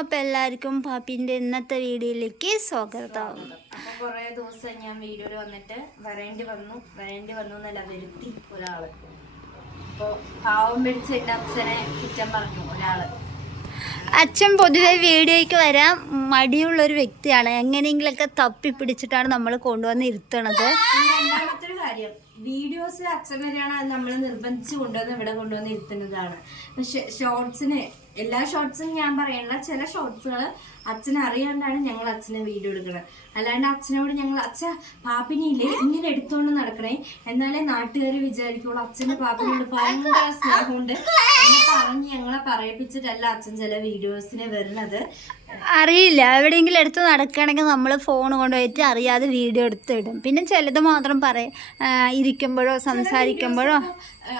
അപ്പം എല്ലാവർക്കും പാപ്പിന്റെ ഇന്നത്തെ വീഡിയോയിലേക്ക് സ്വാഗതം. അപ്പൊ കൊറേ ദിവസം ഞാൻ വീഡിയോയിൽ വന്നിട്ട് വരേണ്ടി വന്നു. വരേണ്ടി വന്നു എന്നല്ല വരുത്തി ഒരാൾ. അപ്പോൾ പാവം പിടിച്ച് എന്റെ അച്ഛനെ കുറ്റം പറഞ്ഞു ഒരാൾ അച്ഛൻ പൊതുവെ വീഡിയോയ്ക്ക് വരാൻ മടിയുള്ളൊരു വ്യക്തിയാണ്. എങ്ങനെയെങ്കിലൊക്കെ തപ്പി പിടിച്ചിട്ടാണ് നമ്മൾ കൊണ്ടുവന്ന് ഇരുത്തണത്. രണ്ടാമത്തെ കാര്യം വീഡിയോസിൽ അച്ഛൻ വരെയാണ് നമ്മൾ നിർബന്ധിച്ച് കൊണ്ടുവന്ന് ഇവിടെ കൊണ്ടുവന്ന് ഇരുത്തുന്നതാണ്. പക്ഷെ ഷോർട്സിന് എല്ലാ ഷോർട്സും ഞാൻ പറയണ്ട ചില ഷോർട്സുകൾ അച്ഛനെ അറിയാണ്ടാണ് ഞങ്ങൾ അച്ഛനെ വീഡിയോ എടുക്കുന്നത് അല്ലാണ്ട് അച്ഛനോട് ഞങ്ങൾ അച്ഛ പാപ്പിനിയില്ലേ ഇങ്ങനെ എടുത്തോണ്ട് നടക്കണേ? എന്നാലേ നാട്ടുകാർ വിചാരിക്കുള്ളൂ അച്ഛന് പാപ്പിനോട് ഭയങ്കര സ്നേഹമുണ്ട്. പറഞ്ഞ് ഞങ്ങളെ പറയിപ്പിച്ചിട്ടല്ല അച്ഛൻ ചില വീഡിയോസിന് വരുന്നത്. അറിയില്ല. എവിടെയെങ്കിലും എടുത്ത് നടക്കുകയാണെങ്കിൽ നമ്മൾ ഫോൺ കൊണ്ടുപോയിട്ട് അറിയാതെ വീഡിയോ എടുത്തിടും പിന്നെ ചിലത് മാത്രം പറയും. ഇരിക്കുമ്പോഴോ സംസാരിക്കുമ്പോഴോ.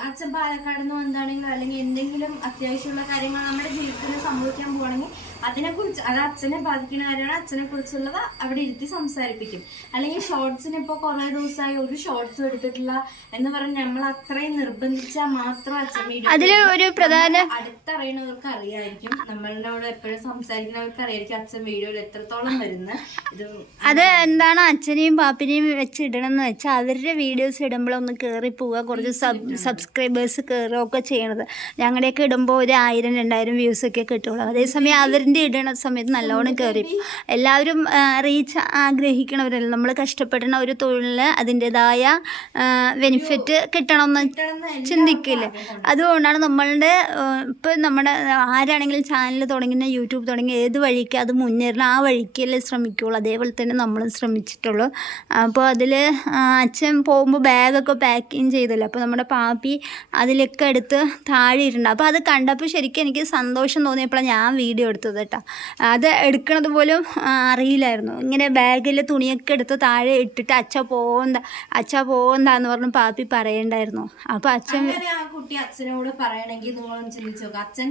അച്ഛൻ പാലക്കാട് നിന്ന് വന്നാണെങ്കിലും അല്ലെങ്കിൽ എന്തെങ്കിലും അത്യാവശ്യമുള്ള കാര്യങ്ങൾ നമ്മുടെ ജീവിതത്തിൽ സംഭവിക്കാൻ പോവാണെങ്കിൽ അതിനെക്കുറിച്ച് അത് അച്ഛനെ ബാധിക്കുന്ന കാര്യമാണ് അച്ഛനെ കുറിച്ചുള്ളത് അവിടെ ഇരുത്തി സംസാരിപ്പിക്കും. അല്ലെങ്കിൽ ഷോർട്സിന് ഇപ്പോൾ കുറേ ദിവസമായി ഒരു ഷോർട്സും എടുത്തിട്ടില്ല എന്ന് പറഞ്ഞ് നമ്മൾ അത്രയും നിർബന്ധിച്ചാൽ മാത്രം അച്ഛൻ വീഡിയോ ഒരു പ്രധാന അടുത്തറിയണവർക്ക് അറിയായിരിക്കും. നമ്മളോട് എപ്പോഴും സംസാരിക്കുന്നവർക്ക് അറിയായിരിക്കും അച്ഛൻ വീഡിയോയിൽ എത്രത്തോളം വരുന്ന. ഇത് അത് എന്താണ് അച്ഛനെയും പാപ്പിനെയും വെച്ച് ഇടണമെന്ന് വെച്ചാൽ അവരുടെ വീഡിയോസ് ഇടുമ്പോഴൊന്ന് കയറി പോവുക കുറച്ച് സബ് സബ്സ്ക്രൈബേഴ്സ് കയറുകയൊക്കെ ചെയ്യണത്. ഞങ്ങളുടെയൊക്കെ ഇടുമ്പോൾ ഒരു ആയിരം രണ്ടായിരം വ്യൂസ് ഒക്കെ കിട്ടുള്ളൂ അതേസമയം അവരുടെ ഇടണ സമയത്ത് നല്ലോണം കയറി എല്ലാവരും റീച്ച് ആഗ്രഹിക്കണവരല്ല? നമ്മൾ കഷ്ടപ്പെടുന്ന ഒരു തൊഴിലിന് അതിന്റെതായ ബെനിഫിറ്റ് കിട്ടണമെന്ന് ചിന്തിക്കില്ല? അതുകൊണ്ടാണ് നമ്മളുടെ ഇപ്പം നമ്മുടെ ആരാണെങ്കിലും ചാനൽ തുടങ്ങുന്ന യൂട്യൂബ് തുടങ്ങി ഏത് വഴിക്ക് അത് മുന്നേറണം ആ വഴിക്കല്ലേ ശ്രമിക്കുകയുള്ളൂ അതേപോലെ തന്നെ നമ്മളും ശ്രമിച്ചിട്ടുള്ളൂ. അപ്പോൾ അതിൽ അച്ഛൻ പോകുമ്പോൾ ബാഗൊക്കെ പാക്കിങ് ചെയ്തല്ലോ. അപ്പോൾ നമ്മുടെ പാപ്പി അതിലൊക്കെ എടുത്ത് താഴെ ഇരുന്നുണ്ട് അപ്പോൾ അത് കണ്ടപ്പോൾ ശരിക്കും എനിക്ക് സന്തോഷം തോന്നിയപ്പോഴാണ് ഞാൻ വീഡിയോ എടുത്തത്. കേട്ടോ. അത് എടുക്കണത് പോലും അറിയില്ലായിരുന്നു. ഇങ്ങനെ ബാഗിൽ തുണിയൊക്കെ എടുത്ത് താഴെ ഇട്ടിട്ട് അച്ഛ പോകണ്ട അച്ഛ പോകണ്ടെന്ന് പറഞ്ഞ് പാപ്പി പറയണ്ടായിരുന്നു. അപ്പോൾ അച്ഛൻ ആ കുട്ടി അച്ഛനോട് പറയണമെങ്കിൽ നിങ്ങളൊന്ന് ചിന്തിച്ചു നോക്കുക അച്ഛൻ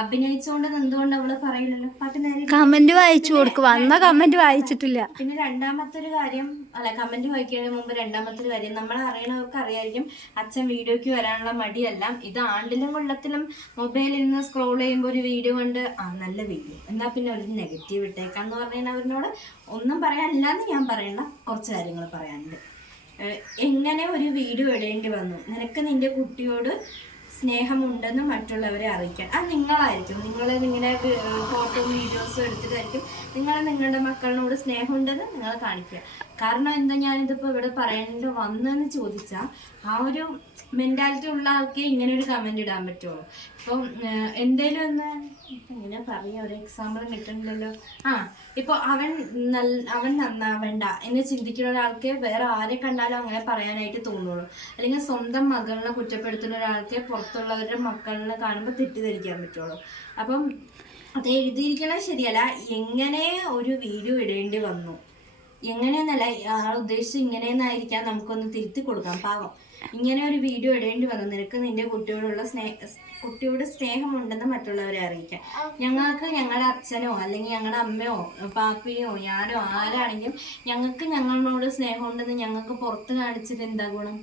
അഭിനയിച്ചുകൊണ്ട് എന്തുകൊണ്ട് അവൾ പറയില്ലല്ലോ. പാട്ട് നേരെ കമന്റ് വായിച്ചു കൊടുക്കും. വന്ന കമന്റ് വായിച്ചിട്ടില്ല. പിന്നെ രണ്ടാമത്തെ ഒരു കാര്യം അല്ല കമന്റ് വായിക്കുന്നതിന് മുമ്പ് രണ്ടാമത്തെ ഒരു കാര്യം നമ്മൾ അറിയണവർക്ക് അറിയായിരിക്കും. അച്ഛൻ വീഡിയോക്ക് വരാനുള്ള മടിയല്ല. ഇത് ആണ്ടിലും കൊള്ളത്തിലും മൊബൈലിൽ നിന്ന് സ്ക്രോൾ ചെയ്യുമ്പോൾ ഒരു വീഡിയോ കണ്ട് ആ നല്ല വീഡിയോ. എന്നാ പിന്നെ ഒരു നെഗറ്റീവ് ഇട്ടേക്കാന്ന് പറഞ്ഞാൽ അവരിനോട് ഒന്നും പറയാനില്ല എന്ന് ഞാൻ പറയണ്ട. കുറച്ച് കാര്യങ്ങൾ പറയാനുണ്ട്. എങ്ങനെ ഒരു വീഡിയോ ഇടേണ്ടി വന്നു? നിനക്ക് നിന്റെ കുട്ടിയോട് സ്നേഹമുണ്ടെന്ന് മറ്റുള്ളവരെ അറിയിക്കാൻ. അത് നിങ്ങളായിരിക്കും. നിങ്ങൾ ഇങ്ങനെ ഫോട്ടോ വീഡിയോസും എടുത്തിട്ടായിരിക്കും നിങ്ങൾ നിങ്ങളുടെ മക്കളിനോട് സ്നേഹമുണ്ടെന്ന് നിങ്ങൾ കാണിക്കുക. കാരണം എന്താ ഞാനിതിപ്പോൾ ഇവിടെ പറയേണ്ടി വന്നെന്ന് ചോദിച്ചാൽ ആ ഒരു മെന്റാലിറ്റി ഉള്ള ആൾക്കേ ഇങ്ങനെ ഒരു കമന്റ് ഇടാൻ പറ്റുള്ളൂ. ഇപ്പം എന്തേലും ഒന്ന് ഇങ്ങനെ പറയാ. ഒരു എക്സാമ്പിൾ കിട്ടണ്ടല്ലോ ആ ഇപ്പോൾ അവൻ നല്ല അവൻ നന്നാവണ്ട എന്ന് ചിന്തിക്കുന്ന ഒരാൾക്ക് വേറെ ആരെ കണ്ടാലും അങ്ങനെ പറയാനായിട്ട് തോന്നുള്ളൂ. അല്ലെങ്കിൽ സ്വന്തം മകളിനെ കുറ്റപ്പെടുത്തുന്ന ഒരാൾക്ക് പുറത്തുള്ളവരുടെ മക്കളിനെ കാണുമ്പോൾ തെറ്റിദ്ധരിക്കാൻ പറ്റുള്ളൂ. അപ്പം അത് എഴുതിയിരിക്കണത് ശരിയല്ല. എങ്ങനെ ഒരു വീഡിയോ ഇടേണ്ടി വന്നു? എങ്ങനെയെന്നല്ല ആ ഉദ്ദേശിച്ച് ഇങ്ങനെയെന്നായിരിക്കാം നമുക്കൊന്ന് തിരുത്തി കൊടുക്കാം പാവം. ഇങ്ങനെ ഒരു വീഡിയോ ഇടേണ്ടി വന്നു. നിനക്ക് നിന്റെ കുട്ടിയോടുള്ള സ്നേഹ കുട്ടിയോട് സ്നേഹമുണ്ടെന്ന് മറ്റുള്ളവരെ അറിയിക്കാം. ഞങ്ങൾക്ക് ഞങ്ങളുടെ അച്ഛനോ അല്ലെങ്കിൽ ഞങ്ങളുടെ അമ്മയോ പാപ്പയോ ഞാനോ ആരാണെങ്കിലും ഞങ്ങൾക്ക് ഞങ്ങളോട് സ്നേഹമുണ്ടെന്ന് ഞങ്ങൾക്ക് പുറത്ത് കാണിച്ചിട്ട് എന്താ ഗുണം?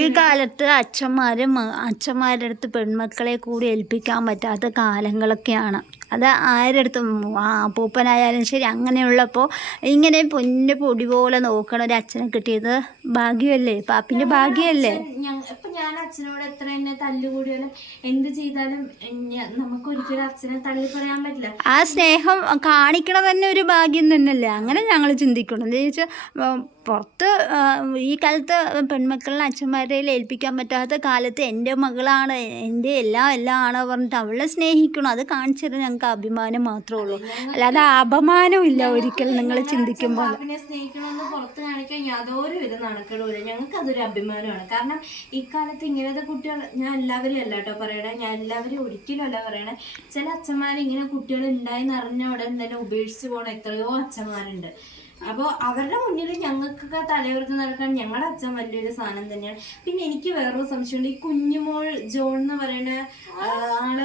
ഈ കാലത്ത് അച്ഛന്മാരും അച്ഛന്മാരുടെ അടുത്ത് പെൺമക്കളെ കൂടി ഏൽപ്പിക്കാൻ പറ്റാത്ത കാലങ്ങളൊക്കെയാണ്. അത് ആരുടെ അടുത്തും ആ അപ്പൂപ്പനായാലും ശരി അങ്ങനെയുള്ളപ്പോൾ ഇങ്ങനെ പൊന്നു പൊടി പോലെ നോക്കണ ഒരു അച്ഛനെ കിട്ടിയത് ഭാഗ്യമല്ലേ? പാപ്പിന്റെ ഭാഗ്യമല്ലേ? ഇപ്പൊ ഞാൻ അച്ഛനോട് എത്ര എന്നെ തല്ലുകൂടിയാലും എന്ത് ചെയ്താലും നമുക്ക് ഒരിക്കലും അച്ഛനെ തള്ളി പറയാൻ പറ്റില്ല. ആ സ്നേഹം കാണിക്കണ തന്നെ ഒരു ഭാഗ്യം തന്നെയല്ലേ? അങ്ങനെ ഞങ്ങൾ ചിന്തിക്കണം. എന്താ ചോദിച്ചാൽ പുറത്ത് ഈ കാലത്ത് പെൺമക്കളിനെ അച്ഛന്മാരെ ഏൽപ്പിക്കാൻ പറ്റാത്ത കാലത്ത് എന്റെ മകളാണ് എന്റെ എല്ലാം എല്ലാം ആണോ പറഞ്ഞിട്ട് അവളെ സ്നേഹിക്കണം. അത് കാണിച്ചത് ഞങ്ങൾക്ക് അഭിമാനം മാത്രമേ ഉള്ളൂ. അല്ലാതെ അപമാനം ഇല്ല ഒരിക്കലും നിങ്ങൾ ചിന്തിക്കുമ്പോൾ. സ്നേഹിക്കണമെന്ന് പുറത്ത് കാണിക്കാൻ യാതൊരു വിധ നടക്കണമില്ല ഞങ്ങൾക്ക് അതൊരു അഭിമാനമാണ്. കാരണം ഇക്കാലത്ത് ഇങ്ങനത്തെ കുട്ടികൾ ഞാൻ എല്ലാവരും അല്ല കേട്ടോ പറയണേ. ഞാൻ എല്ലാവരും ഒരിക്കലും അല്ല പറയണേ. ചില അച്ഛന്മാർ ഇങ്ങനെ കുട്ടികൾ ഉണ്ടായിന്ന് അറിഞ്ഞ ഉടൻ തന്നെ ഉപേക്ഷിച്ച് പോകണ എത്രയോ അച്ഛന്മാരുണ്ട്. അപ്പോൾ അവരുടെ മുന്നിൽ ഞങ്ങൾക്കൊക്കെ തലയുറത്ത് നടക്കാൻ ഞങ്ങളുടെ അച്ഛൻ വലിയൊരു സാധനം തന്നെയാണ്. പിന്നെ എനിക്ക് വേറൊരു സംശയമുണ്ട്. ഈ കുഞ്ഞുമോൾ ജോൺ എന്ന് പറയുന്ന ആൾ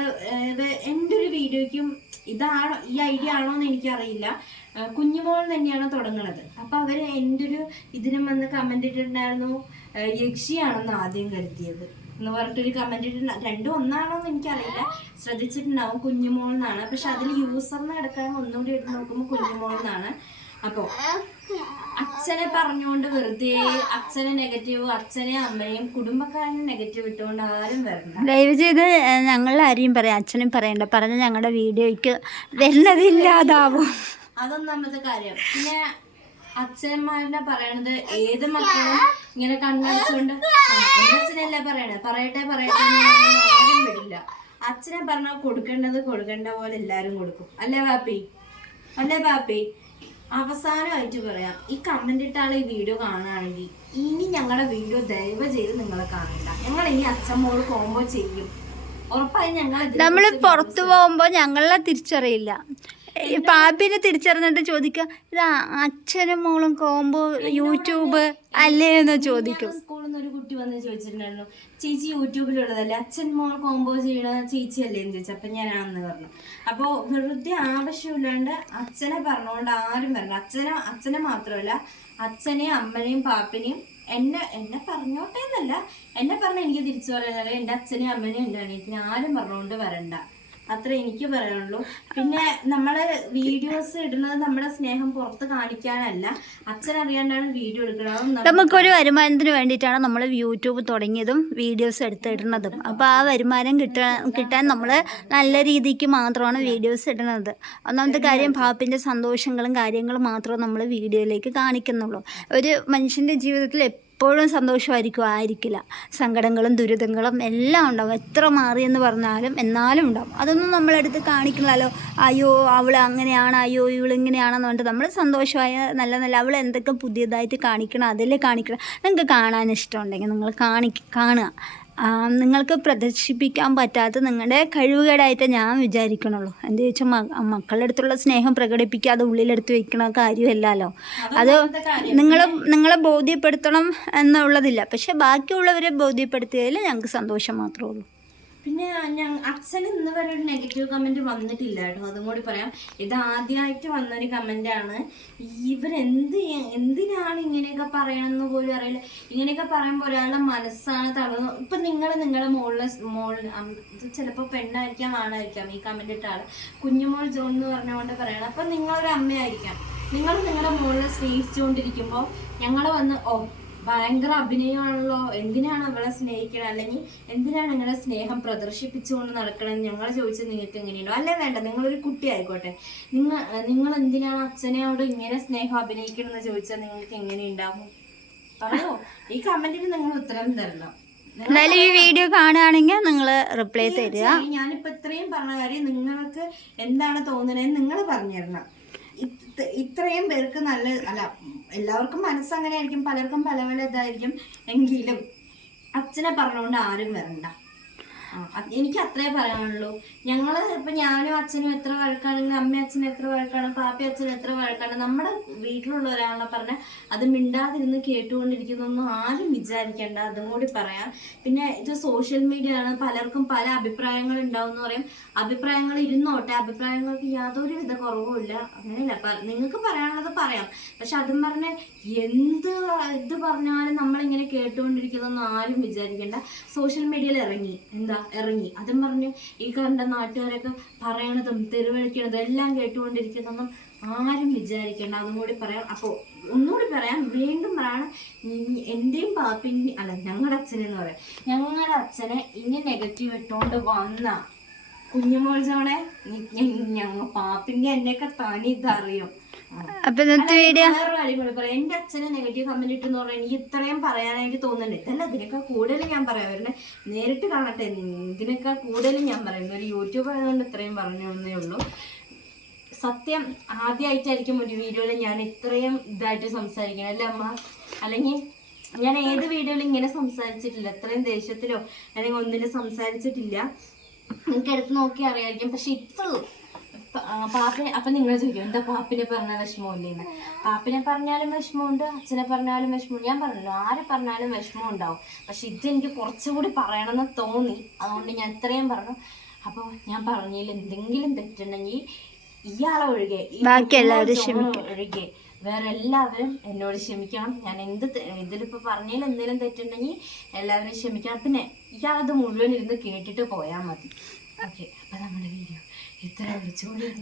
എന്റെ ഒരു വീഡിയോയ്ക്കും ഇതാണോ ഈ ഐഡിയ ആണോ എന്ന് എനിക്കറിയില്ല. കുഞ്ഞുമോൾ തന്നെയാണ് തുടങ്ങുന്നത് അപ്പൊ അവർ എന്റെ ഒരു ഇതിനും വന്ന് കമന്റ് ഇട്ടിട്ടുണ്ടായിരുന്നു? യക്ഷിയാണെന്ന് ആദ്യം കരുതിയത്. എന്ന് പറഞ്ഞിട്ടൊരു കമന്റ് ഇട്ടിട്ടുണ്ട്. രണ്ടും ഒന്നാണോ എന്ന് എനിക്കറിയില്ല. ശ്രദ്ധിച്ചിട്ടുണ്ടാവും കുഞ്ഞുമോൾ എന്നാണ്. പക്ഷെ അതിൽ യൂസറിന് കിടക്കാൻ ഒന്നുകൂടി എടുത്ത് നോക്കുമ്പോൾ കുഞ്ഞുമോൾ എന്നാണ്. അപ്പോ അച്ഛനെ പറഞ്ഞുകൊണ്ട് വെറുതെ അച്ഛനെ നെഗറ്റീവ് അച്ഛനെ അമ്മയും കുടുംബക്കാരനെ നെഗറ്റീവ് ഇട്ടുകൊണ്ട് ആരും വരണം ദയവ് ചെയ്ത് ഞങ്ങൾ ആരെയും പറയാം അച്ഛനും പറയണ്ട. പറഞ്ഞ ഞങ്ങളുടെ വീഡിയോയ്ക്ക് വരുന്നതില്ലാതാവും അതൊന്നാമത്തെ കാര്യം. പിന്നെ അച്ഛന്മാരെ പറയണത് ഏത് മക്കളും ഇങ്ങനെ കണ്ണടച്ചുകൊണ്ട് "ആ, എന്റെ അച്ഛനല്ലേ പറയണത് പറയട്ടെ പറയട്ടെ ആരും വിടില്ല. അച്ഛനെ പറഞ്ഞാൽ കൊടുക്കേണ്ടത് കൊടുക്കേണ്ട പോലെ എല്ലാരും കൊടുക്കും. അല്ലേ ബാപ്പി? അല്ലേ ബാപ്പി? അവസാനമായിട്ട് പറയാം. ഈ കമന്റ് ഇട്ട ആളെ ഈ വീഡിയോ കാണുകയാണെങ്കിൽ ഇനി ഞങ്ങളുടെ വീഡിയോ ദയവ് ചെയ്ത് നിങ്ങൾ കാണണ്ട. ഞങ്ങൾ ഇനി അച്ഛമ്മോട് കോംബോ ചെയ്യും. ഉറപ്പായി ഞങ്ങൾ നമ്മൾ പുറത്തു പോകുമ്പോൾ ഞങ്ങളെ തിരിച്ചറിയില്ല. പാപ്പിനെ തിരിച്ചറിഞ്ഞിട്ട് ചോദിക്കുക ഇത് അച്ഛനും മോളും കോമ്പോ യൂട്യൂബ് അല്ലേ എന്ന് ചോദിക്കും. സ്കൂളിൽ നിന്ന് ഒരു കുട്ടി വന്ന് ചോദിച്ചിട്ടുണ്ടായിരുന്നു ചേച്ചി യൂട്യൂബിലുള്ളതല്ലേ? അച്ഛൻ മോൾ കോമ്പോ ചെയ്യണ ചേച്ചി അല്ലേ എന്ന് ചോദിച്ചു. അപ്പൊ ഞാനാണെന്ന് പറഞ്ഞു. അപ്പോ വെറുതെ ആവശ്യമില്ലാണ്ട് അച്ഛനെ പറഞ്ഞുകൊണ്ട് ആരും പറഞ്ഞു അച്ഛനെ അച്ഛനെ മാത്രമല്ല അച്ഛനെയും അമ്മനെയും പാപ്പിനെയും എന്നെ എന്നെ പറഞ്ഞോട്ടെ എന്നല്ല. എന്നെ പറഞ്ഞ എനിക്ക് തിരിച്ചു പറയാനല്ല എന്റെ അച്ഛനെയും അമ്മനെയും എന്റെ അനിയത്തിനെ ആരും പറഞ്ഞുകൊണ്ട് വരണ്ട. അത്ര എനിക്ക് പറയാനുള്ളൂ. പിന്നെ നമ്മൾ വീഡിയോസ് ഇടുന്നത് നമ്മുടെ സ്നേഹം പുറത്ത് കാണിക്കാനല്ല അച്ഛൻ അറിയാണ്ടാണ് വീഡിയോ എടുക്കുന്നത്. നമുക്കൊരു വരുമാനത്തിന് വേണ്ടിയിട്ടാണ് നമ്മൾ യൂട്യൂബ് തുടങ്ങിയതും വീഡിയോസ് എടുത്തിടുന്നതും. അപ്പോൾ ആ വരുമാനം കിട്ടാൻ കിട്ടാൻ നമ്മൾ നല്ല രീതിക്ക് മാത്രമാണ് വീഡിയോസ് ഇടുന്നത്. ഒന്നാമത്തെ കാര്യം പാപ്പിന്റെ സന്തോഷങ്ങളും കാര്യങ്ങളും മാത്രമേ നമ്മൾ വീഡിയോയിലേക്ക് കാണിക്കുന്നുള്ളൂ. ഒരു മനുഷ്യന്റെ ജീവിതത്തിൽ എപ്പോഴും സന്തോഷമായിരിക്കും ആയിരിക്കില്ല. സങ്കടങ്ങളും ദുരിതങ്ങളും എല്ലാം ഉണ്ടാവും. എത്ര മാറിയെന്ന് പറഞ്ഞാലും എന്നാലും ഉണ്ടാവും. അതൊന്നും നമ്മളെടുത്ത് കാണിക്കണമല്ലോ. അയ്യോ അവൾ അങ്ങനെയാണ് അയ്യോ ഇവൾ ഇങ്ങനെയാണെന്ന് പറഞ്ഞിട്ട് നമ്മൾ സന്തോഷമായ നല്ല നല്ല അവൾ എന്തൊക്കെ പുതിയതായിട്ട് കാണിക്കണം അതിൽ കാണിക്കണം. നിങ്ങൾക്ക് കാണാൻ ഇഷ്ടമുണ്ടെങ്കിൽ നിങ്ങൾ കാണി കാണുക. നിങ്ങൾക്ക് പ്രദർശിപ്പിക്കാൻ പറ്റാത്ത നിങ്ങളുടെ കഴിവുകേടായിട്ട് ഞാൻ വിചാരിക്കണുള്ളൂ. എന്താ ചോദിച്ചാൽ മക്കളുടെ അടുത്തുള്ള സ്നേഹം പ്രകടിപ്പിക്കാതെ ഉള്ളിലെടുത്ത് വെക്കണ കാര്യമല്ലല്ലോ. അത്. നിങ്ങൾ നിങ്ങളെ ബോധ്യപ്പെടുത്തണം എന്നുള്ളതില്ല. പക്ഷെ ബാക്കിയുള്ളവരെ ബോധ്യപ്പെടുത്തിയതിൽ ഞങ്ങൾക്ക് സന്തോഷം മാത്രമേ ഉള്ളൂ. പിന്നെ ഞാൻ അച്ഛന് ഇന്ന് വരെ ഒരു നെഗറ്റീവ് കമന്റ് വന്നിട്ടില്ല കേട്ടോ അതും കൂടി പറയാം. ഇത് ആദ്യമായിട്ട് വന്നൊരു ആണ്. ഇവരെന്ത് എന്ത് എന്തിനാണ് ഇങ്ങനെയൊക്കെ പറയണമെന്ന് പോലും അറിയില്ല. ഇങ്ങനെയൊക്കെ പറയുമ്പോൾ ഒരാളുടെ മനസ്സാണ് തളർന്നു ഇപ്പൊ നിങ്ങൾ നിങ്ങളുടെ മോളിലെ മോൾ ചിലപ്പോൾ പെണ്ണായിരിക്കാം ആണായിരിക്കാം ഈ കമന്റ് ഇട്ട ആൾ. കുഞ്ഞുമോൾ ജോൺ എന്ന് പറഞ്ഞുകൊണ്ട് പറയണം. അപ്പൊ നിങ്ങളൊരു അമ്മയായിരിക്കാം. നിങ്ങൾ നിങ്ങളുടെ മോളിനെ സ്നേഹിച്ചുകൊണ്ടിരിക്കുമ്പോൾ ഞങ്ങൾ വന്ന് ഓ ഭയങ്കര അഭിനയമാണല്ലോ. എന്തിനാണ് അവളെ സ്നേഹിക്കണം? അല്ലെങ്കിൽ എന്തിനാണ് നിങ്ങളുടെ സ്നേഹം പ്രദർശിപ്പിച്ചുകൊണ്ട് നടക്കണം ഞങ്ങൾ ചോദിച്ചത് നിങ്ങൾക്ക് എങ്ങനെയുണ്ടോ? അല്ലേ വേണ്ട നിങ്ങളൊരു കുട്ടി ആയിക്കോട്ടെ. നിങ്ങൾ നിങ്ങൾ എന്തിനാണ് അച്ഛനെയോട് ഇങ്ങനെ സ്നേഹം അഭിനയിക്കണം എന്ന് ചോദിച്ചാൽ നിങ്ങൾക്ക് എങ്ങനെയുണ്ടാവും? പറയോ? ഈ കമന്റിന് നിങ്ങൾ ഉത്തരം തരണം. എന്തായാലും ഈ വീഡിയോ കാണുകയാണെങ്കിൽ നിങ്ങൾ റിപ്ലൈ തരിക. ഞാനിപ്പോ ഇത്രയും പറഞ്ഞ കാര്യം നിങ്ങൾക്ക് എന്താണ് തോന്നുന്നത് നിങ്ങൾ പറഞ്ഞു തരണം ഇത്രയും പേർക്ക് നല്ല അല്ല എല്ലാവർക്കും മനസ്സങ്ങനെ ആയിരിക്കും പലർക്കും പല പല ഇതായിരിക്കും. എങ്കിലും അച്ഛനെ പറഞ്ഞുകൊണ്ട് ആരും വരണ്ട. എനിക്ക് അത്രേ പറയാനുള്ളൂ. ഞങ്ങൾ ഇപ്പൊ ഞാനും അച്ഛനും എത്ര വഴക്കാണെങ്കിൽ അമ്മ അച്ഛനും എത്ര വഴക്കാണ് പാപ്പി അച്ഛനും എത്ര വഴക്കാണ് നമ്മുടെ വീട്ടിലുള്ള ഒരാളെ പറഞ്ഞ അത് മിണ്ടാതിരുന്ന് കേട്ടുകൊണ്ടിരിക്കുന്നൊന്നും ആരും വിചാരിക്കേണ്ട. അതും കൂടി പറയാം. പിന്നെ ഇത് സോഷ്യൽ മീഡിയ ആണ്. പലർക്കും പല അഭിപ്രായങ്ങൾ ഉണ്ടാവും എന്ന് പറയും. അഭിപ്രായങ്ങൾ ഇരുന്നോട്ടെ. അഭിപ്രായങ്ങൾക്ക് യാതൊരു വിധ കുറവുമില്ല അങ്ങനെയല്ല. നിങ്ങൾക്ക് പറയാനുള്ളത് പറയാം. പക്ഷെ അതും പറഞ്ഞ് എന്ത് ഇത് പറഞ്ഞാലും നമ്മളിങ്ങനെ കേട്ടുകൊണ്ടിരിക്കുന്നൊന്നും ആരും വിചാരിക്കേണ്ട. സോഷ്യൽ മീഡിയയിൽ ഇറങ്ങി. എന്താ? ഇറങ്ങി. അതും പറഞ്ഞ് ഈ കണ്ട നാട്ടുകാരൊക്കെ പറയണതും തെരുവഴിക്കണതും എല്ലാം കേട്ടുകൊണ്ടിരിക്കുന്നതും ആരും വിചാരിക്കേണ്ട. അതും കൂടി പറയാം. അപ്പോൾ ഒന്നുകൂടി പറയാം. വീണ്ടും പറയണം എന്റെയും പാപ്പിന്റെ അല്ല ഞങ്ങളുടെ അച്ഛനെന്ന് പറയാം. ഞങ്ങളുടെ അച്ഛനെ ഇനി നെഗറ്റീവ് ഇട്ടുകൊണ്ട് വന്ന. കുഞ്ഞുമോൾ ജോണെ ഞങ്ങൾ പാപ്പിന്റെ എന്നെയൊക്കെ തനി ഇതറിയും. അപ്പം ഇന്നത്തെ വീഡിയോ എന്റെ അച്ഛനെ നെഗറ്റീവ് കമന്റ് ഇട്ടെന്ന് പറഞ്ഞാൽ എനിക്ക് ഇത്രയും പറയാനായിട്ട് തോന്നുന്നുണ്ട്. ഇതല്ല ഇതിനേക്കാൾ കൂടുതൽ ഞാൻ പറയാം. അവരുടെ നേരിട്ട് കാണട്ടെ ഇതിനേക്കാൾ കൂടുതൽ ഞാൻ പറയുന്നു ഒരു യൂട്യൂബ് ആയതുകൊണ്ട് ഇത്രയും പറഞ്ഞു എന്നേ ഉള്ളൂ. സത്യം ആദ്യമായിട്ടായിരിക്കും ഒരു വീഡിയോയിൽ ഞാൻ ഇത്രയും ഇതായിട്ട് സംസാരിക്കണം അല്ലേ അമ്മ അല്ലെങ്കിൽ ഞാൻ ഏത് വീഡിയോയിൽ ഇങ്ങനെ സംസാരിച്ചിട്ടില്ല? ഇത്രയും ദേഷ്യത്തിലോ അല്ലെങ്കിൽ ഒന്നിലും സംസാരിച്ചിട്ടില്ല? നിങ്ങൾക്ക് എടുത്ത് നോക്കി അറിയായിരിക്കും. പക്ഷെ ഇപ്പോഴും പാപ്പിനെ അപ്പൊ നിങ്ങൾ ചോദിക്കും എന്താ പാപ്പിനെ പറഞ്ഞാൽ വിഷമമില്ലേന്ന്? പാപ്പിനെ പറഞ്ഞാലും വിഷമമുണ്ട് അച്ഛനെ പറഞ്ഞാലും വിഷമമുണ്ട്. ഞാൻ പറഞ്ഞല്ലോ ആരെ പറഞ്ഞാലും വിഷമം ഉണ്ടാവും പക്ഷെ ഇതെനിക്ക് കുറച്ചുകൂടി പറയണമെന്ന് തോന്നി. അതുകൊണ്ട് ഞാൻ ഇത്രയും പറഞ്ഞു. അപ്പോൾ ഞാൻ പറഞ്ഞതിൽ എന്തെങ്കിലും തെറ്റുണ്ടെങ്കിൽ ഇയാളെ ഒഴികെ ബാക്കി എല്ലാവരും ഒഴികെ വേറെ എല്ലാവരും എന്നോട് ക്ഷമിക്കണം. ഞാൻ എന്ത് ഇതിലിപ്പോൾ പറഞ്ഞതിൽ എന്തെങ്കിലും തെറ്റുണ്ടെങ്കിൽ എല്ലാവരും ക്ഷമിക്കണം. പിന്നെ ഇയാളത് മുഴുവൻ ഇരുന്ന് കേട്ടിട്ട് പോയാൽ മതി. ഓക്കെ അപ്പം നമ്മുടെ വീഡിയോ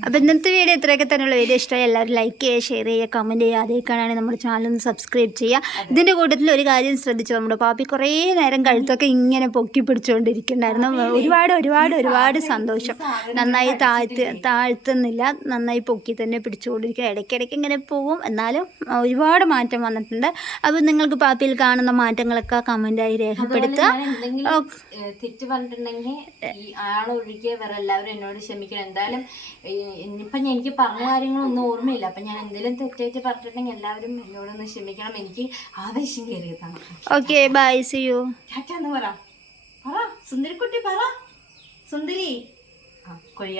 അപ്പോൾ ഇന്നത്തെ വീഡിയോ ഇത്രയൊക്കെ തന്നെയുള്ള. വീഡിയോ ഇഷ്ടമായി എല്ലാവരും ലൈക്ക് ചെയ്യുക ഷെയർ ചെയ്യുക കമന്റ് ചെയ്യുക. അതേ കാണാണെങ്കിൽ നമ്മുടെ ചാനൽ ഒന്ന് സബ്സ്ക്രൈബ് ചെയ്യുക. ഇതിന്റെ കൂട്ടത്തിൽ ഒരു കാര്യം ശ്രദ്ധിച്ചു? നമ്മുടെ പാപ്പി കുറേ നേരം കഴുത്തൊക്കെ ഇങ്ങനെ പൊക്കി പിടിച്ചുകൊണ്ടിരിക്കുന്നുണ്ടായിരുന്നു ഒരുപാട് ഒരുപാട് ഒരുപാട് സന്തോഷം. നന്നായി താഴ്ത്ത് താഴ്ത്തുന്നില്ല. നന്നായി പൊക്കി തന്നെ പിടിച്ചുകൊണ്ടിരിക്കുക ഇടയ്ക്കിടയ്ക്ക് ഇങ്ങനെ പോകും എന്നാലും ഒരുപാട് മാറ്റം വന്നിട്ടുണ്ട്. അപ്പോൾ നിങ്ങൾക്ക് പാപ്പിയിൽ കാണുന്ന മാറ്റങ്ങളൊക്കെ കമന്റായി രേഖപ്പെടുത്തുക. തെറ്റ് പറഞ്ഞിട്ടുണ്ടെങ്കിൽ ഈ ആളൊഴികെ വേറെ എല്ലാവരും എന്നോട് ക്ഷമിക്കണം. എന്തായാലും ഇനിയിപ്പം ഞാൻ- എനിക്ക് പറഞ്ഞ കാര്യങ്ങളൊന്നും ഓർമ്മയില്ല. അപ്പം ഞാൻ എന്തെങ്കിലും തെറ്റായിട്ട് പറഞ്ഞിട്ടുണ്ടെങ്കിൽ എല്ലാവരും എന്നോടൊന്ന് ക്ഷമിക്കണം. എനിക്ക് ആവേശം കയറിയതാണ്. ഓക്കെ ബൈ സി യു ചാറ്റാന്ന് പറ. പറ. സുന്ദരിക്കുട്ടി പറ. സുന്ദരി. ആ കൊഴിയ